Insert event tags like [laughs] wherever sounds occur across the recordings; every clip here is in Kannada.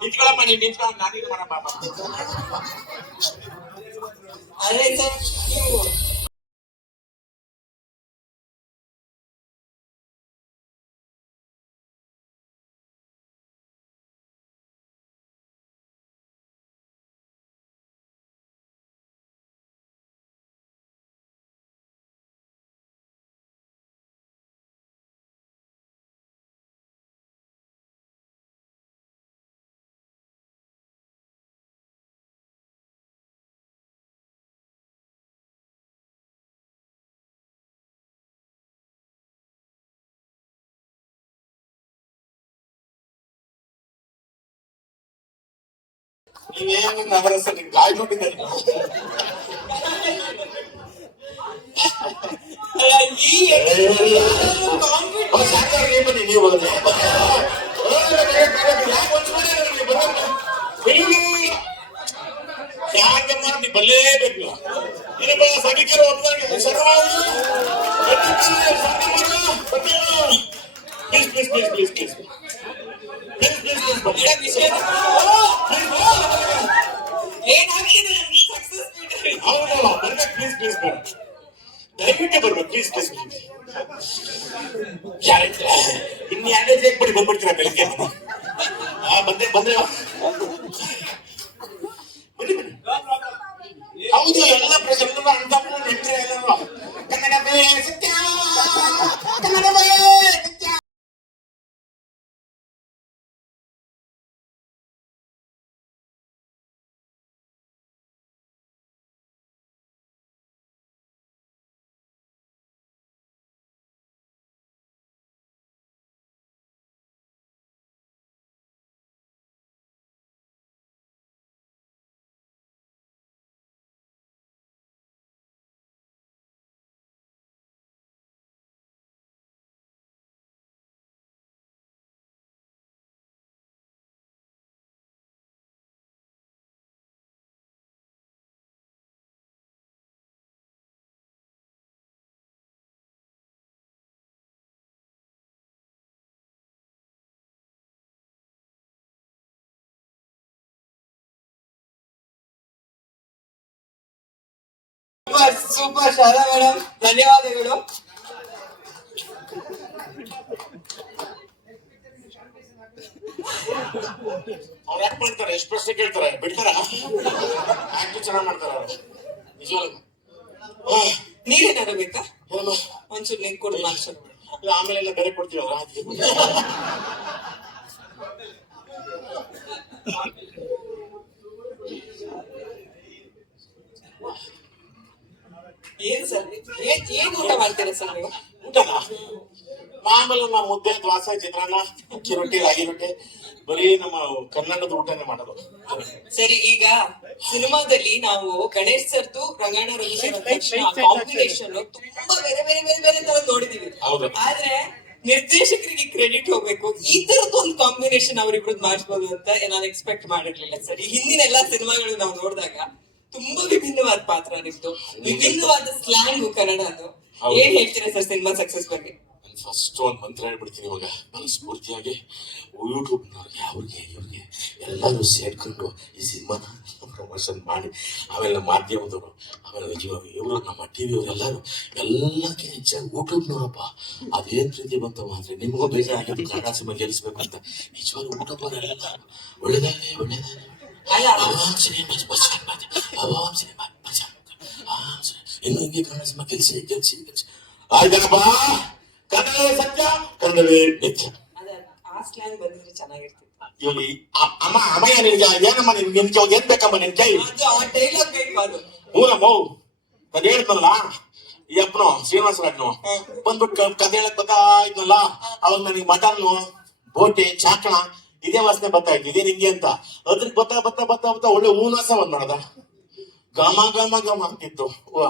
ನಿಂತ್ಕೊಳಪ್ಪ ನೀನ್ ನಿಂತ್ಕೊಳ್ಳ ನಾನಿದು ಮಾಡಪ್ಪ ಅದೇ ಸರ್ ನೀವು ನೀವೇನು ನಗರಸ ನಿನ್ ಗಾಯ ನೋಡಿದ್ದಾರೆ ಅಲ್ಲ, ಈ ಕಾಂಪಿಟ್ ಅವ್ರು ಸಾಕಾಗಿ ಏನ್ ಬನ್ನಿ ನೀವು ಹೋದ್ರೆ ಯಾಕೆ ಒಂದ್ ಮಾಡಿ ನನಗೆ ಬಂದದ್ದು? ಬಿಡಿ. ಯಾಕಮ್ಮ ನೀ ಬಲ್ಲೇಬೇಕು ಏನಪ್ಪ ಸಭಿಕರು ಒಬ್ಬರಿಗೆ ಶರಣಾಗಲಿ. ಎತ್ತಿದ್ದಾರೆ, ಸಂಧಿ ಮಾಡು, ಬನ್ನಿ. Please, ಹೌದಲ್ಲ ಬರ್ಬೇಕು ಪ್ಲೀಸ್ ಪ್ಲೀಸ್ ಬರ್ಬೇಕು ದಯವಿಟ್ಟು ಬರ್ಬೇಕು ಪ್ಲೀಸ್ ಪ್ಲೀಸ್ ಇನ್ನು ಎರಡೇ ಜೇಕ್ ಬಿಡಿ ಬಂದ್ಬಿಡ್ತೀರಾ ಬೆಳಿಗ್ಗೆ? ಆ, ಬಂದೆ ಬಂದೆ ಸೂಪರ್ ಸೂಪರ್ ಶಾಲಾ ಮೇಡಮ್ ಧನ್ಯವಾದಗಳು. ಅವ್ರು ಯಾಕೆ ಮಾಡ್ತಾರೆ? ಎಷ್ಟು ಪ್ರಶ್ನೆ ಕೇಳ್ತಾರೆ? ಬಿಡ್ತಾರ? ಆಕ್ಟಿವ್ ಚೆನ್ನಾಗಿ ಮಾಡ್ತಾರ ಅವ್ರು? ಆಹ್, ನೀರೇನಾದ್ರು ಬೇಕಾ? ಒಂಚೂರು ನೀರು ಕೊಡು ಮಾಸ್ಟರ್ ಆಮೇಲೆ ಎಲ್ಲ ಬೇರೆ ಕೊಡ್ತೀವಿ ಅದಕ್ಕೆ ಏನ್ ಸರ್ ಏನ್ ನೀವು ಊಟನ ಮಾಮೂಲಿ ನಮ್ಮ ಮುದ್ದೆ ದ್ವಾಸ ಚಿತ್ರಾನ್ನ ಅಕ್ಕಿ ರೊಟ್ಟಿ ರಾಗಿ ರೊಟ್ಟಿ ಬರೀ ನಮ್ಮ ಕನ್ನಡದ ಊಟನೇ ಮಾಡೋದು. ಸರಿ ಈಗ ಸಿನಿಮಾದಲ್ಲಿ ನಾವು ಗಣೇಶ್ ಸರ್ದು ರಂಗಣ್ಣ ಕಾಂಬಿನೇಷನ್ ತುಂಬಾ ಬೇರೆ ಬೇರೆ ಬೇರೆ ಬೇರೆ ತರ ನೋಡಿದೀವಿ. ಹೌದು. ಆದ್ರೆ ನಿರ್ದೇಶಕರಿಗೆ ಕ್ರೆಡಿಟ್ ಹೋಗ್ಬೇಕು. ಈ ತರದ್ದು ಒಂದು ಕಾಂಬಿನೇಷನ್ ಅವ್ರಿಬ್ರದ್ದು ಮಾಡಿಸ್ಬೋದು ಅಂತ ನಾನು ಎಕ್ಸ್ಪೆಕ್ಟ್ ಮಾಡಿರ್ಲಿಲ್ಲ ಸರಿ. ಈ ಹಿಂದಿನ ಎಲ್ಲಾ ಸಿನಿಮಾಗಳು ನಾವು ನೋಡಿದಾಗ ತುಂಬಾ ವಿಭಿನ್ನವಾದ ಪಾತ್ರ ನಿಮ್ದು. ವಿಭಿನ್ನವಾದ ಸ್ಲ್ಯಾಂಗ್ ಕನ್ನಡದು ಹೌದು. ಏನ್ ಹೇಳ್ತೀರಾ ಸರ್ ಸಿನಿಮಾ ಸಕ್ಸಸ್ ಬಗ್ಗೆ ಫಸ್ಟ್ ಒಂದು ಮಂತ್ರ ಹೇಳ್ಬಿಡ್ತೀನಿ ಇವಾಗ ಮನಸ್ಫೂರ್ತಿಯಾಗಿ ಯೂಟ್ಯೂಬ್ನವ್ರಿಗೆ ಅವ್ರಿಗೆ ಇವ್ರಿಗೆ ಎಲ್ಲರೂ ಸೇರ್ಕೊಂಡು ಈ ಸಿನಿಮಾನ ಪ್ರಮೋಷನ್ ಮಾಡಿ ಆಮೇಲೆ ಮಾಧ್ಯಮದವರು ಆಮೇಲೆ ಇವರು ನಮ್ಮ ಟಿ ವಿ ಎಲ್ಲರೂ ಎಲ್ಲಕ್ಕೆ ಹೆಚ್ಚಾಗಿ ಯೂಟ್ಯೂಬ್ನವರಪ್ಪ ಅದೇನ್ ಪ್ರೀತಿ ಬಂತವ ಮಾತ್ರ ನಿಮಗೂ ಬೇಜಾರಾಗಿದ್ದು ಕನ್ನಡ ಸಿನಿಮಾ ಗೆಲ್ಲಿಸ್ಬೇಕು ಅಂತ ನಿಜವಾಗ್ಲೂ ಯೂಟ್ಯೂಬ್ನವರೆಲ್ಲ ಒಳ್ಳೇದಾಗಲಿ ಒಳ್ಳೇದಾಗಲಿ ಅಲ್ಲ. ಸಿನಿಮಾ. ಆರಾಮ್ ಸಿನಿಮಾ. ಇನ್ನು ಹಿಂಗೆ ಕನ್ನಡ ಸಿನಿಮಾ ಕೆಲಸ ಕೆಲಸ. ಗೆಲ್ಸಿ ಆಯ್ತನಪ್ಪ? ಕನ್ನಡವೇ ಸತ್ಯ ಕನ್ನಡವೇ ನಿತ್ಯ ಅ- ಅಮ್ಮ ಅಮ್ಮಯ್ಯ ನಿನ್ಗೆ ಏನಮ್ಮ ನಿನ್ ನಿನ್ ಕೈ ಏನ್ ಬೇಕಮ್ಮ ನಿನ್ ಕೈ? ಅದು ಆ ಡೈಲಾಗ್ ಬೇಕು ಅದು ಹೂನಮ್ಮ ನಾನು ಹೇಳಿದ್ನಲ್ಲ? ಈ ಅಪ್ಪನು ಶ್ರೀನಿವಾಸ ರಾಜ್ನು. ಹ್ಮ್. ಬಂದ್ಬಿಟ್ಟು ಕ- ಕಥೆ ಹೇಳಕ್ ಬರ್ತಾ ಅವಾಗ ನನಗೆ ಮಟನ್ನು ಬೋಟಿ ಚಾಕಣ ಇದೇ ವಾಸನೆ ಬರ್ತಾ ಇತ್ತು. ಇದೇ ನಿಂಗೆ ಅಂತ. ಅದ್ರ ಬರ್ತಾ ಬರ್ತಾ ಬರ್ತಾ ಬರ್ತಾ ಒಳ್ಳೆ ಹೂನಾಸ ಒಂದ್ ಮಾಡದ. ಘಮ ಘಮ ಘಮ ಆಗ್ತಿತ್ತು ವಾ,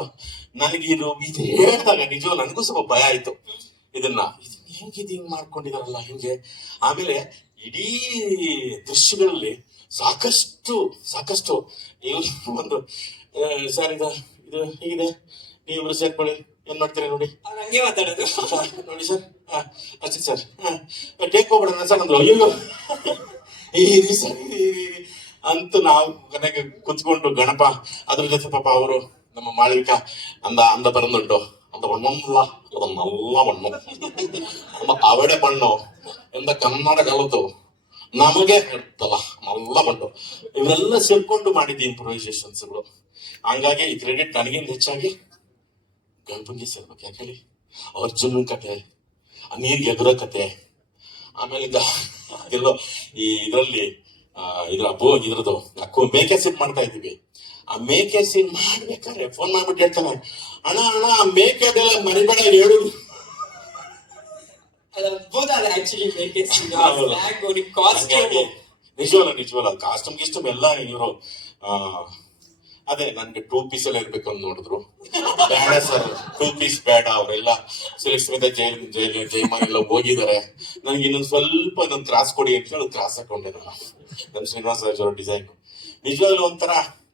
ನನಗೆ ಇದು ಇದು ಹೇಳಿದಾಗ ನಿಜ ನನಗೂ ಸ್ವಲ್ಪ ಭಯ ಆಯ್ತು. ಇದನ್ನ ಇದು ಹೆಂಗೆ ಮಾಡ್ಕೊಂಡಿದಾರಲ್ಲ ಹಿಂಗೆ. ಆಮೇಲೆ ಇಡೀ ದೃಶ್ಯಗಳಲ್ಲಿ ಸಾಕಷ್ಟು ಸಾಕಷ್ಟು ಇವ್ರು ಒಂದು ಸರ್ ಇದು ಇದು ಹೀಗಿದೆ? ನೀವು ಸೇರ್ಕೊಳ್ಳಿ. ಏನ್ ಮಾಡ್ತೀರಿ ನೋಡಿ? ಹಂಗೆ ಮಾತಾಡೋದು. ನೋಡಿ ಸರ್. ಅಷ್ಟೇ ಸರ್. ಟೇಕ್ ಹೋಗ್ಬಿಡೋಣ ಸರ್ ಅಂದ್ರು ಅಯ್ಯೋ ಈ ಸರ್ ಈ. ಅಂತೂ ನಾವು ಕೊನೆಗೆ ಕುತ್ಕೊಂಡು ಗಣಪ, ಅದ್ರ ಜೊತೆ ಪಾಪ ಅವರು ನಮ್ಮ ಮಾಳವಿಕ ಅಂದ ಅಂದ ಬರಂದುಂಟು. ಅಂತ ಅದು ನಲ್ಲ ಮಣ್ಣು ನಮ್ಮ ಅವಡೆ ಬಣ್ಣು ಎಂದ ಕನ್ನಡ ಕಲಿತು ನಮಗೆ ಇರ್ತಲ್ಲ ನಲ್ಲ ಮಣ್ಣು. ಇವರೆಲ್ಲ ಸೇರ್ಕೊಂಡು ಮಾಡಿದ ಇಂಪ್ರೂವೈಸೇಷನ್ಸ್ಗಳು ಹಂಗಾಗಿ ಈ ಕ್ರೆಡಿಟ್ ನನಗಿಂತ ಹೆಚ್ಚಾಗಿ ಗಣಪಂಗೆ ಸೇರ್ಬೇಕು, ಯಾಕೆ ಹೇಳಿ? ಅರ್ಜುನ್ ಕತೆ ನೀರ್ಗೆ ಎದುರ ಕತೆ ಆಮೇಲೆ ಎಲ್ಲೋ ಈ ಇದರಲ್ಲಿ ಇದ್ರ ಅಬ್ಬೋ ಇದ್ರದ್ದು ಅಕ್ಕೋ ಮೇಕೆ ಸೀನ್ ಮಾಡ್ತಾ ಇದೀವಿ ಆ ಮೇಕೆ ಸೀನ್ ಮಾಡ್ಬೇಕಾದ್ರೆ ಫೋನ್ ಮಾಡ್ಬಿಟ್ಟು ಹೇಳ್ತಾನೆ ಅಣ್ಣ ಅಣ್ಣ ಆ ಮೇಕೆದೆಲ್ಲ ಮರಿಬೇಡ ಹೇಳು. ನಿಜವಲ್ಲ ನಿಜವಲ್ಲ. ಕಾಸ್ಟ್ಯೂಮ್ ಗಿಸ್ಟಮ್ ಎಲ್ಲ ಇವರು ಅದೇ, ನನ್ಗೆ ಟೂ ಪೀಸ್ ಎಲ್ಲ ಇರ್ಬೇಕು ಅಂತ ನೋಡಿದ್ರು. ಬೇಡ ಸರ್ ಟೂ ಪೀಸ್ ಬೇಡ, ಅವರೆಲ್ಲ ಸುಲಕ್ಷ್ಮಿತ ಜೈ ಜೈ ಜೈಮಾನ್ ಎಲ್ಲ ಹೋಗಿದ್ದಾರೆ. ನನ್ಗೆ ಇನ್ನೊಂದು ಸ್ವಲ್ಪ ನನ್ನ ತ್ರಾಸ್ ಕೊಡಿ ಅಂತ ಹೇಳಿ ತ್ರಾಸ್ ಹಾಕೊಂಡೆ ನಾನು ನಮ್ ಶ್ರೀನಿವಾಸ ಅವ್ರ ಡಿಸೈನ್ ನಿಜವಾಗ್ಲೂ ಒಂಥರ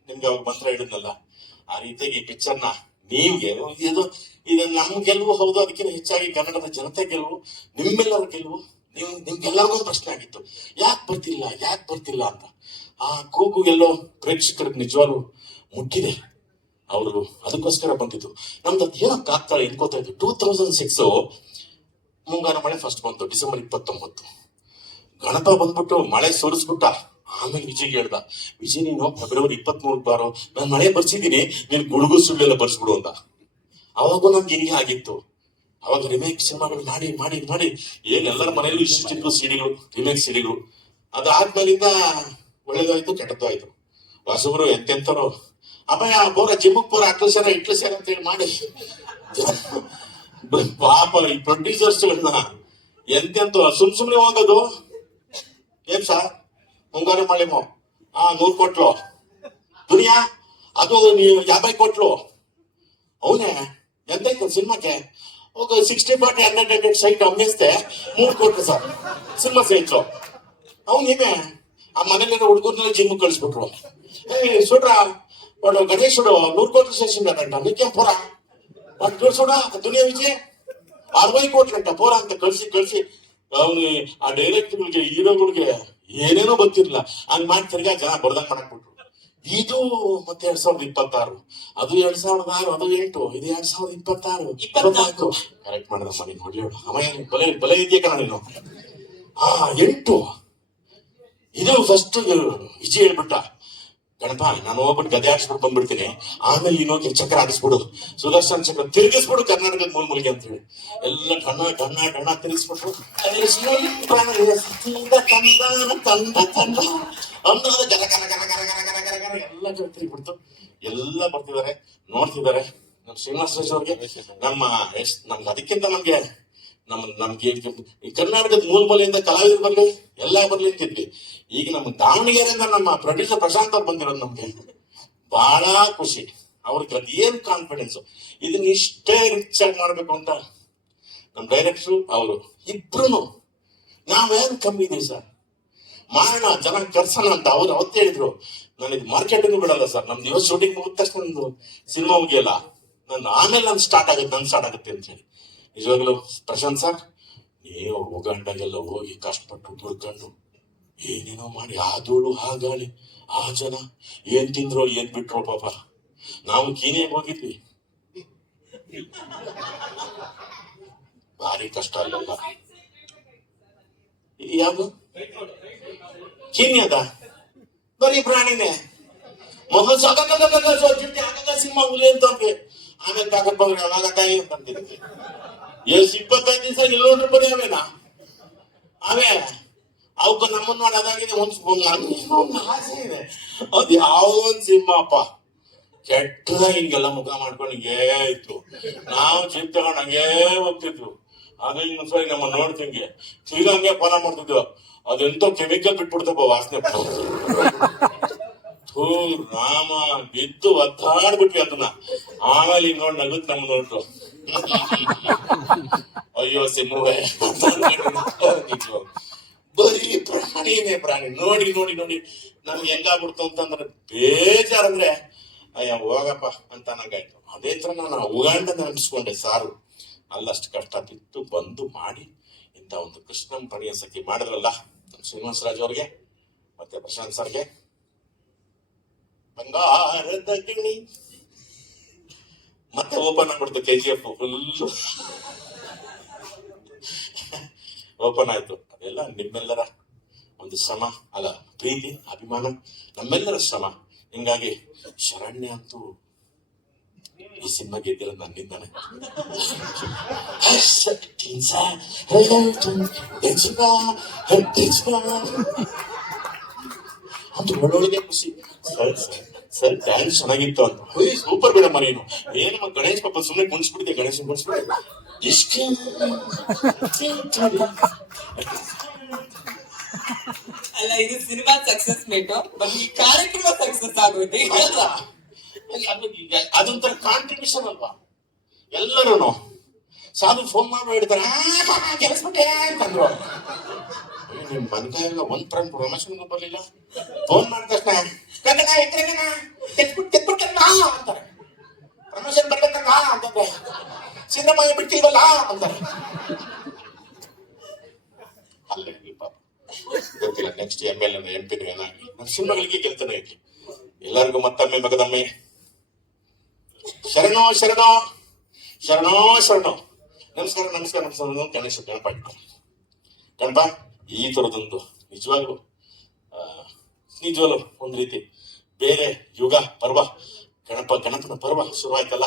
ನಿಮ್ಗೆ ಅವಾಗ ಮಂತ್ರ ಹೇಳಿದ್ನಲ್ಲ, ಆ ರೀತಿಯಾಗಿ ಈ ಪಿಕ್ಚರ್ನ ನೀವ್ಗೆ ಇದು ಇದು ನಮ್ ಗೆಲುವು ಹೌದು, ಅದಕ್ಕಿಂತ ಹೆಚ್ಚಾಗಿ ಕನ್ನಡದ ಜನತೆ ಗೆಲುವು, ನಿಮ್ಮೆಲ್ಲರ ಗೆಲುವು, ನಿಮ್, ನಿಮ್ಗೆಲ್ಲರಿಗೂ ಪ್ರಶ್ನೆ ಆಗಿತ್ತು. ಯಾಕೆ ಬರ್ತಿಲ್ಲ ಯಾಕೆ ಬರ್ತಿಲ್ಲ ಅಂತ. ಆ ಕೂಗು ಎಲ್ಲೋ ಪ್ರೇಕ್ಷಕರಿಗೆ ನಿಜವಾಗ್ಲು ಮುಟ್ಟಿದೆ. ಅವರು ಅದಕ್ಕೋಸ್ಕರ ಬಂದಿದ್ದು. ನಮ್ದು ಅದು ಏನಕ್ಕೆ ಆಗ್ತಾಳೆ ಎನ್ಕೋತಾ ಇದ್ದು ಟೂ ತೌಸಂಡ್ ಸಿಕ್ಸ್ ಮುಂಗಾರು ಮಳೆ ಫಸ್ಟ್ ಬಂತು, ಡಿಸೆಂಬರ್ ಇಪ್ಪತ್ತೊಂಬತ್ತು. ಗಣಪ ಬಂದ್ಬಿಟ್ಟು ಮಳೆ ಸುರಿಸ್ಬಿಟ್ಟ. ಆಮೇಲೆ ವಿಜಯ್ಗೆ ಹೇಳ್ದ, ವಿಜಯ್, ನೀನು ಫೆಬ್ರವರಿ ಇಪ್ಪತ್ತ್ ಮೂರಕ್ಕೆ ಬಾರೋ. ನಾನು ಮಳೆ ಬರ್ಸಿದ್ದೀನಿ, ನೀನು ಗುಡುಗು ಸುಳ್ಳೆಲ್ಲ ಬರ್ಸ್ಬಿಡು ಅಂತ. ಅವಾಗೂ ನನ್ಗೆ ಹಿಂಗೆ ಆಗಿತ್ತು. ಅವಾಗ ರಿಮೇಕ್ ಸಿನಿಮಾಗಳು ಮಾಡಿ ಮಾಡಿ ಮಾಡಿ, ಏನ್ ಎಲ್ಲರ ಮನೆಯಲ್ಲೂ ಇಷ್ಟು ಸಿಡಿಗಳು ರಿಮೇಕ್ ಸಿಡಿಗಳು ಅದಾದ್ಮೇಲಿಂದ ಒಳ್ಳೇದಾಯ್ತು ಕೆಟ್ಟದ್ದು ಆಯ್ತು ಹೊಸಬರು ಎಂತೆಂತರು ಅಪ್ಪಯ್ಯ ಬೋರ ಜಿಮ್ಮಕ್ ಬೋರ ಅಟ್ಲು ಸೇರ ಇಟ್ಲು ಸೇರ ಅಂತ ಹೇಳಿ ಮಾಡಿ. ಪಾಪ ಈ ಪ್ರೊಡ್ಯೂಸರ್ಸ್ಗಳನ್ನ ಎಂತೆಂತ ಸುಮ್ ಸುಮ್ನೆ ಹೋಗೋದು ಏನ್ ಸರ್ ಮುಂಗಾರು ಮಳೆಮೋ. ಆ, ನೂರ್ ಕೊಟ್ಲು. ದುನಿಯಾ, ಅದು ನೀವು ಯಾಬೈ ಕೊಟ್ಲು. ಅವನೇ ಎಂತೈತು ಸಿನಿಮಾಕ್ಕೆ? ಹೋಗ sixty forty hundred hundred site ಅಮ್ಮಿಸ್ತೆ ಮೂರು ಕೊಟ್ರು ಸರ್. ಸಿನಿಮಾ ಸೈಟ್ಸು ಅವ್ನು ನೀವೇ? ಆ ಮನೇಲಿರೋ ಹುಡುಗರ್ನ ಜಿಮ್ ಕಳಿಸ್ಬಿಟ್ರು. ಸುಡ್ರ ಒಂದು ಗಣೇಶುಡು ನೂರು ಕೋಟಿ ಸ್ಟೇಷನ್ ಅದಂಟ ನಿತ್ಯಂ ಪುರ. ಅದು ಕಳ್ಸೋಣ ದುನಿಯಾ ವಿಜಯ್. ಅರವೈ ಕೋಟಿ ಅಂಟ ಪೋರ ಅಂತ ಕಳ್ಸಿ ಕಳ್ಸಿ. ಅವ್ನು, ಆ ಡೈರೆಕ್ಟ್ಗಳಿಗೆ ಹೀರೋಗಳಿಗೆ ಏನೇನೋ ಗೊತ್ತಿರ್ಲಿಲ್ಲ. ಹಂಗ್ ಮಾಡಿ ತಿರ್ಗಾ ಜನ ಬರ್ದಂಗ್ ಮಾಡಾಕ್ಬಿಟ್ರು ಇದು ಮತ್ತೆ ಎರಡ್ ಸಾವಿರದ ಇಪ್ಪತ್ತಾರು. ಅದು ಎರಡ್ ಸಾವಿರದ ಆರು, ಅದು ಎಂಟು, ಇದು ಎರಡ್ ಸಾವಿರದ ಇಪ್ಪತ್ತಾರು. ಇಪ್ಪತ್ನಾಲ್ಕು ಕರೆಕ್ಟ್ ಮಾಡಿದ ಸರಿ ನೋಡ್ಲಿ ಅಮ್ಮ ಬಲೆ ಬಲೆ ಇದೆಯಾ ಕಣ ನೀನು? ಆ, ಎಂಟು. ಇದು ಫಸ್ಟ್ ವಿಜಿ ಹೇಳ್ಬಿಟ್ಟ. ಗಣಪ, ನಾನು ಹೋಗ್ಬಿಟ್ಟು ಗದೆ ಆಡಿಸ್ಬಿಟ್ಟು ಬಂದ್ಬಿಡ್ತೀನಿ. ಆಮೇಲೆ ಇನ್ನೊಂದು ಚಕ್ರ ಆಡಿಸ್ಬಿಡು ಸುದರ್ಶನ್ ಚಕ್ರ ತಿರುಗಿಸ್ಬಿಡು ಕರ್ನಾಟಕದ ಮೂಲ ಮೂಲಿಗೆ ಅಂತ ಹೇಳಿ ಎಲ್ಲ ಕಣ್ಣ ಕಣ್ಣ ಕಣ್ಣ ತಿರುಗಿಸ್ಬಿಟ್ರು ಎಲ್ಲ ಕಡೆ ತಿರುಗಿಬಿಡ್ತು. ಎಲ್ಲ ಬರ್ತಿದ್ದಾರೆ. ನೋಡ್ತಿದ್ದಾರೆ. ನಮ್ಮ ಶ್ರೀನಿವಾಸ ಅವ್ರಿಗೆ, ನಮ್ಮ ನಮ್ಗೆ ಅದಕ್ಕಿಂತ ನಮ್ಗೆ ನಮ್ಮ ನಮ್ಗೆ ಕರ್ನಾಟಕದ ಮೂಲ ಮೂಲೆಯಿಂದ ಕಲಾವಿದರು ಬರ್ಲಿ, ಎಲ್ಲ ಬರ್ಲಿ ಅಂತಿದ್ವಿ ಈಗ ನಮ್ಮ ದಾವಣಗೆರೆಯಿಂದ ನಮ್ಮ ಪ್ರೊಡ್ಯೂಸರ್ ಪ್ರಶಾಂತ್ ಅವ್ರು ಬಂದಿರೋದು ನಮ್ಗೆ. ಬಹಳ ಖುಷಿ. ಅವ್ರಿಗೆ ಏನ್ ಕಾನ್ಫಿಡೆನ್ಸ್ ಇದನ್ನ ಇಷ್ಟೇ ರಿಚ್ ಆಗಿ ಮಾಡ್ಬೇಕು ಅಂತ ನಮ್ಮ ಡೈರೆಕ್ಟ್ರು ಅವರು. ಇಬ್ರು ನಾವೇನ್ ಕಮ್ಮಿ ಇದೀವಿ ಸರ್? ಮಾಡೋಣ ಜನ ಕರ್ಸೋಣ ಅಂತ ಅವ್ರು ಅವತ್ತು ಹೇಳಿದ್ರು. ನನಗೆ ಮಾರ್ಕೆಟಿಂಗ್ ಬಿಡಲ್ಲ ಸರ್. ನಮ್ದು ಇವತ್ತು ಶೂಟಿಂಗ್ ಮುಗಿದ ತಕ್ಷಣ ಸಿನಿಮಾ ಮುಗಿಯಲ್ಲ. ನಾನು ಆಮೇಲೆ ನನ್ ಸ್ಟಾರ್ಟ್ ಆಗುತ್ತೆ ನನ್ ಸ್ಟಾರ್ಟ್ ಆಗುತ್ತೆ ಅಂತ ಹೇಳಿ. ನಿಜವಾಗ್ಲೂ ಪ್ರಶಾಂತ್ ಸರ್ ನೀವು ಉಗಂಡಗೆಲ್ಲ ಹೋಗಿ ಕಷ್ಟಪಟ್ಟು ದುಡ್ಕೊಂಡು ಏನೇನೋ ಮಾಡಿ ಆ ಧೂಳು, ಆ ಆ ಜನ, ಏನ್ ತಿಂದ್ರು, ಏನ್ ಬಿಟ್ರು ಪಾಪ. ನಾವು ಕೀನಿಯಾಗ ಹೋಗಿದ್ವಿ. ಭಾರಿ ಕಷ್ಟ ಅಲ್ಲಪ್ಪ ಯಾವುದು? ಕೀನ್ಯದ? ಬರೀ ಪ್ರಾಣಿನೇ. ಮೊದಲು ಸಿನಿಮಾ ಹುಲಿ ಅಂತ ಆಮೇಲೆ ತಾಕತ್ ಬಂದ್ರೆ ಅವಾಗ ತಾಯಿ ಎಷ್ಟ್ ಇಪ್ಪತ್ತೈದು ದಿವಸ ನಿಲ್ಲೋದ್ರ ಬರೀ ಅವೇನಾ? ಅವೇ ಅವಕ್ಕ ನಮ್ಮನ್ನ ನೋಡಿ ಅದಾಗಿದೆ ಒಂದ್ ಆಸೆ ಇದೆ. ಅದ್ ಯಾವ ಒಂದ್ ಸಿನಿಮಾ ಅಪ್ಪ ಕೆಟ್ಟದಾಗಿ ಹಿಂಗೆಲ್ಲ ಮುಖ ಮಾಡ್ಕೊಂಡು ಹಿಂಗೇ ಇತ್ತು. ನಾವು ಚಿಪ್ ತಗೊಂಡ್ ಹಂಗೇ ಹೋಗ್ತಿದ್ವು. ಆಗ ಇನ್ನೊಂದ್ಸರಿ ನಮ್ಮ ನೋಡ್ತಿಂಗೆ. ತಿರ್ಗಾ ಹಂಗೆ ಫಾಲೋ ಮಾಡ್ತಿದ್ವು. ಅದೆಂತೋ ಕೆಮಿಕಲ್ ಬಿಟ್ಬಿಡ್ತಪ್ಪ ವಾಸನೆ. ಥೂ, ರಾಮ, ಬಿದ್ದು ಒದ್ದಾಡ್ಬಿಟ್ವಿ ಅದನ್ನ. ಆಮೇಲೆ ಹಿಂಗ್ ನೋಡ್ ನಗುತ್ ನಮ್ಮ ನೋಡ್ರು ಅಯ್ಯೋ, ಸಿಂಹವೇ. ಬರೀ ಪ್ರಾಣಿನೇ ಪ್ರಾಣಿ. ನೋಡಿ ನೋಡಿ ನೋಡಿ ನಮ್ಗೆ ಹೆಂಗಾಗ್ಬಿಡ್ತು ಅಂತಂದ್ರೆ ಬೇಜಾರಂದ್ರೆ ಅಯ್ಯ, ಹೋಗಪ್ಪ ಅಂತ ನಂಗಾಯ್ತು. ಅದೇ ತರ ನಾನು ಉಗಾಂಡ ನೆನೆಸ್ಕೊಂಡೆ ಸಾರು. ಅಲ್ಲಷ್ಟು ಕಷ್ಟ ಬಿತ್ತು, ಬಂದು ಮಾಡಿ, ಇಂಥ ಒಂದು ಕೃಷ್ಣನ್ ಪರಿಹಸಕ್ಕೆ ಮಾಡಿದ್ರಲ್ಲ ಶ್ರೀನಿವಾಸ ರಾಜ್ ಅವ್ರಿಗೆ, ಮತ್ತೆ ಪ್ರಶಾಂತ್ ಸರ್ಗೆ. ಬಂಗಾರದ ಗಿಣಿ ಮತ್ತೆ ಓಪನ್ ಆಗ್ಬಿಡ್ತು ಕೆ ಜಿ ಎಫ್ ಓಪನ್ ಆಯ್ತು. ಅದೆಲ್ಲ ನಿಮ್ಮೆಲ್ಲರ ಒಂದು ಶ್ರಮ, ಅಲ್ಲ, ಪ್ರೀತಿ, ಅಭಿಮಾನ, ನಮ್ಮೆಲ್ಲರ ಶ್ರಮ. ಹಿಂಗಾಗಿ ಶರಣ್ಯ ಅಂತೂ ಈ ಸಿನಿಮಾ ಗೆದ್ದಿರೋದು ನನ್ನಿಂದಾನೆ. [laughs] ಅಂತ ಒಳ್ಳೊಳಗೆ ಖುಷಿ. ಸರಿ, ಸರ್. ಸರ್ ಡ್ಯಾನ್ಸ್ ಚೆನ್ನಾಗಿತ್ತು ಅಂತ. ಹೇ ಸೂಪರ್ ಬಿಡಮ್ಮ ನೀನು. ಏನಮ್ಮ ಗಣೇಶ್ ಪಾಪ ಸುಮ್ಮನೆ ಕುಣಿಸ್ಬಿಡ್ತೀಯ ಗಣೇಶ್ ಕುಣಿಸ್ಬಿಟ್ಟೆ ಇಷ್ಟೇ. ಅಲ್ಲ ಇದು ಸಿನಿಮಾ ಸಕ್ಸಸ್ ಮೇಟು ಬಟ್ ಈ ಕಾರ್ಯಕ್ರಮ ಸಕ್ಸಸ್ ಆಗುತ್ತೆ ಅದೊಂಥರ ಕಾಂಟ್ರಿಬ್ಯೂಷನ್ ಅಲ್ವಾ? ಎಲ್ಲರೂ ಸಾಧು ಫೋನ್ ಮಾಡಿ ಹೇಳ್ತಾರೆ ಕೆಲಸಬಿಟ್ಟೆ ಅಂತಂದ್ರು. ನಿಮ್ ಬಂದಾಗ ಒಂದ್ ಫ್ರೆಂಡ್ ಪ್ರಮೋಷನ್ ಬರ್ಲಿಲ್ಲ. ಫೋನ್ ಮಾಡಿದ ತಕ್ಷಣ ತೆಗ್ದ್ಬಿಟ್ಟು ತೆಗ್ದ್ಬಿಟ್ಟು ಕಣ ಅಂತಾರೆ. ಪ್ರಮೋಷನ್ ಬರ್ಬೇಕಣ್ಣ ಅಂತಂದ್ರೆ ಸಿನಿಮಾ ಬಿಟ್ಟಿಲ್ವಲ್ಲ ಅಂತಾರೆ. ಅಲ್ಲೇ ಗೊತ್ತಿಲ್ಲ next M L M P ಏನಾಗಲಿ ನಮ್ಮ ಸಿನಿಮಾಗಳಿಗೆ ಗೆಲ್ತಾನೆ ಇರ್ಲಿ ಎಲ್ಲರಿಗೂ ಮತ್ತೊಮ್ಮೆ ಮಗದೊಮ್ಮೆ. ಶರಣೋ ಶರಣೋ. ಶರಣೋ ಶರಣೋ. ನಮಸ್ಕಾರ ನಮಸ್ಕಾರ ನಮಸ್ಕಾರ. ಗಣೇಶ, ಗಣಪ ಗಣಪ, ಈ ಥರದೊಂದು ನಿಜವಾಗ್ಲು. ನಿಜವಾಗ್ಲು ಒಂದು ರೀತಿ. ಬೇರೆ ಯುಗ ಪರ್ವ, ಗಣಪ ಗಣಪನ ಪರ್ವ ಶುರುವಾಯ್ತಲ್ಲ.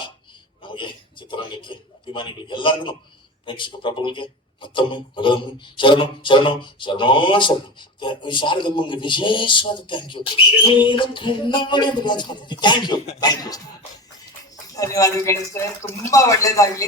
ನಮಗೆ ಚಿತ್ರರಂಗಕ್ಕೆ ಅಭಿಮಾನಿಗಳಿಗೆ ಎಲ್ಲರಿಗೂ ಪ್ರೇಕ್ಷಕ ಪ್ರಭುಗಳಿಗೆ ಮತ್ತೊಮ್ಮೆ ಮಗದೊಮ್ಮೆ ಶರಣು ಶರಣು, ಶರಣೋ, ಶರಣು. ಶಾರದಮ್ಮಂಗೆ ವಿಶೇಷವಾದ thank you thank you thank you ಧನ್ಯವಾದ ಗಣೇಶ್ ತುಂಬಾ ಒಳ್ಳೇದಾಗ್ಲಿ.